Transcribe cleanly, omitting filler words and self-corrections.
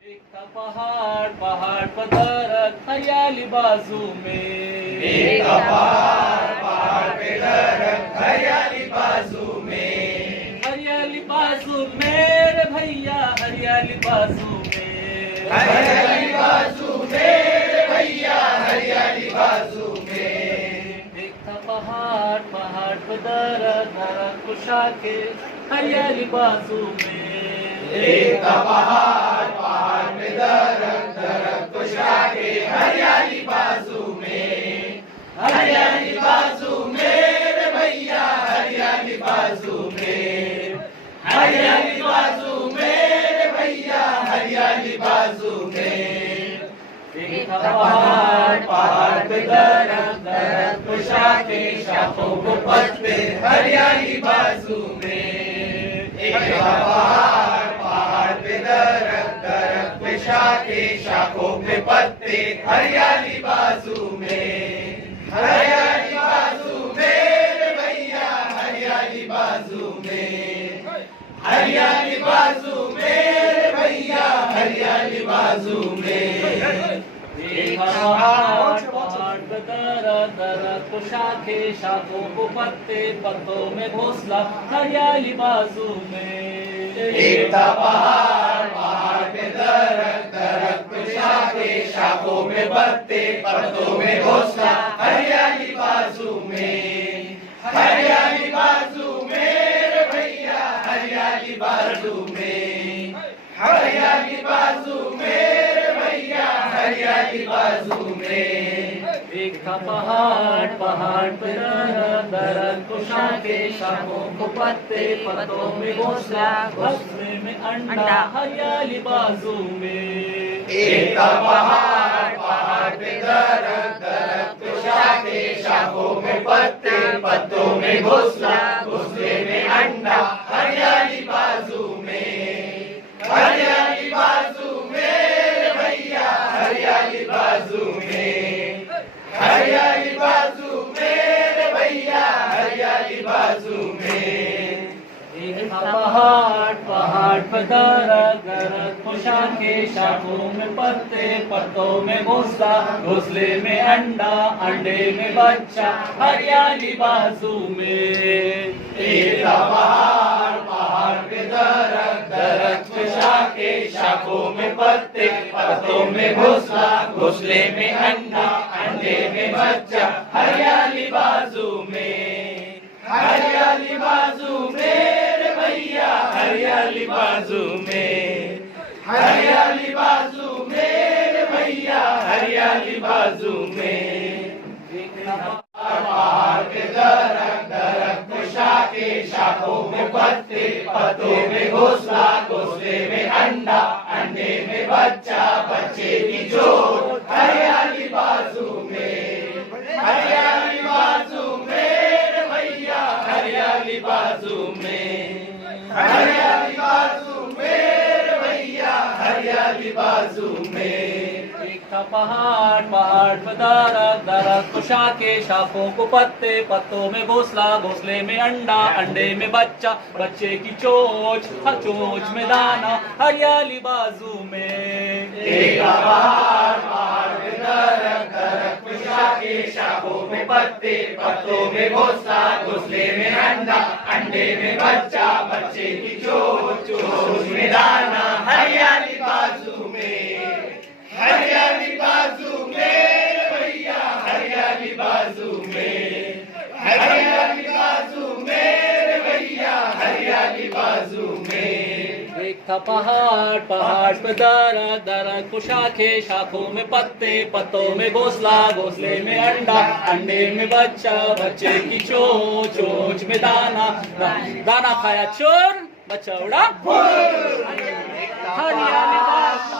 एक था पहाड़ पहाड़ पर दरख्त हरियाली बाजू में। एक था पहाड़ पहाड़ पे दरख्त हरियाली बाजू में। हरियाली बाजू में रे भैया हरियाली बाजू में। हरियाली बाजू में रे भैया हरियाली बाजू में। एक था पहाड़ पहाड़ पर दरख्त दरख्त को शाखे हरियाली बाजू में। एक था पहाड़ पहाड़ पे दरख्त दरख्त को शाखे हरियाली बाजू में। हरियाली बाजू में रे भैया हरियाली बाजू में। हरियाली बाजू में रे भैया हरियाली बाजू में। एक था पहाड़ पहाड़ पे दरख्त दरख्त को शाखे शाखों को पत्ते हरियाली बाजू में। एक था पहाड़ पहाड़ पे दरख्त दरख्त पे शाखे शाखों पे पत्ते हरियाली बाजू में। हरियाली बाजू में रे भैया हरियाली बाजू में। हरियाली बाजू में रे भैया हरियाली बाजू में। एक पहाड़ पहाड़ पर दरख्त दरख्त को शाखे शाखों को पत्ते पत्तों में घोंसला हरियाली बाजू में। एक था पहाड़ पहाड़ पे दरख्त दरख्त पे शाखे शाखों में पत्ते पत्तों में घोंसला हरियाली बाजू में। हरियाली बाजू में रे भैया हरियाली बाजू में। हरियाली बाजू में रे भैया हरियाली बाजू में। एक था पहाड़ पहाड़ पर दरख्त दरख्त को शाखे शाखों को पत्ते पत्तों में घोंसला घोंसले में अंडा हरियाली बाजू में। एक था पहाड़ पहाड़ पे दरख्त दरख्त पे शाखे शाखों में पत्ते पत्तों में घोंसला घोंसले में अंडा हरियाली बाजू में। हरियाली बाजू में रे भैया हरियाली बाजू में। हरियाली बाजू में रे भैया हरियाली बाजू में। एक था पहाड़ पहाड़ पर दरख्त दरख्त को शाखे शाखों में पत्ते पत्तों में घोंसला घोंसले में अंडा अंडे में बच्चा हरियाली बाजू में। एक था पहाड़ पहाड़ पे दरख्त दरख्त पे शाखे शाखों में पत्ते पत्तों में घोंसला घोंसले में अंडा अंडे में बच्चा हरियाली बाजू में। हरियाली बाजू में रे भैया हरियाली बाजू में। हरियाली बाजू में रे भैया हरियाली बाजू में। पहाड़ पे दरख्त दरख्त पे शाखे शाखों में पत्ते पत्तों में घोंसला घोंसले में अंडा अंडे में बच्चा बच्चे की चोट हरियाली बाजू में। हरियाली बाजू में रे भैया हरियाली बाजू में। हरियाली बाजू में रे भैया हरियाली बाजू में। एक था पहाड़ पहाड़ पर दरख्त दरख्त को शाखे शाखों को पत्ते पत्तों में घोंसला घोंसले में अंडा अंडे में बच्चा बच्चे की चोंच चोंच में दाना हरियाली बाजू में। एक था पहाड़ पहाड़ पे दरख्त दरख्त पे शाखे शाखों में पत्ते पत्तों में घोंसला घोंसले में अंडा अंडे में बच्चा बच्चे की चोंच चोंच में दाना हरियाली बाजू में। हरियाली बाजू में भैया हरियाली बाजू में। हरियाली बाजू में भैया हरियाली बाजू में। एक था पहाड़ पहाड़ पर दरख्त दरख्त को शाखे शाखों में पत्ते पत्तों में घोंसला घोंसले में अंडा अंडे में बच्चा बच्चे की चोंच चोंच में दाना दाना खाया चोर बच्चा उड़ा हरियाली बाजू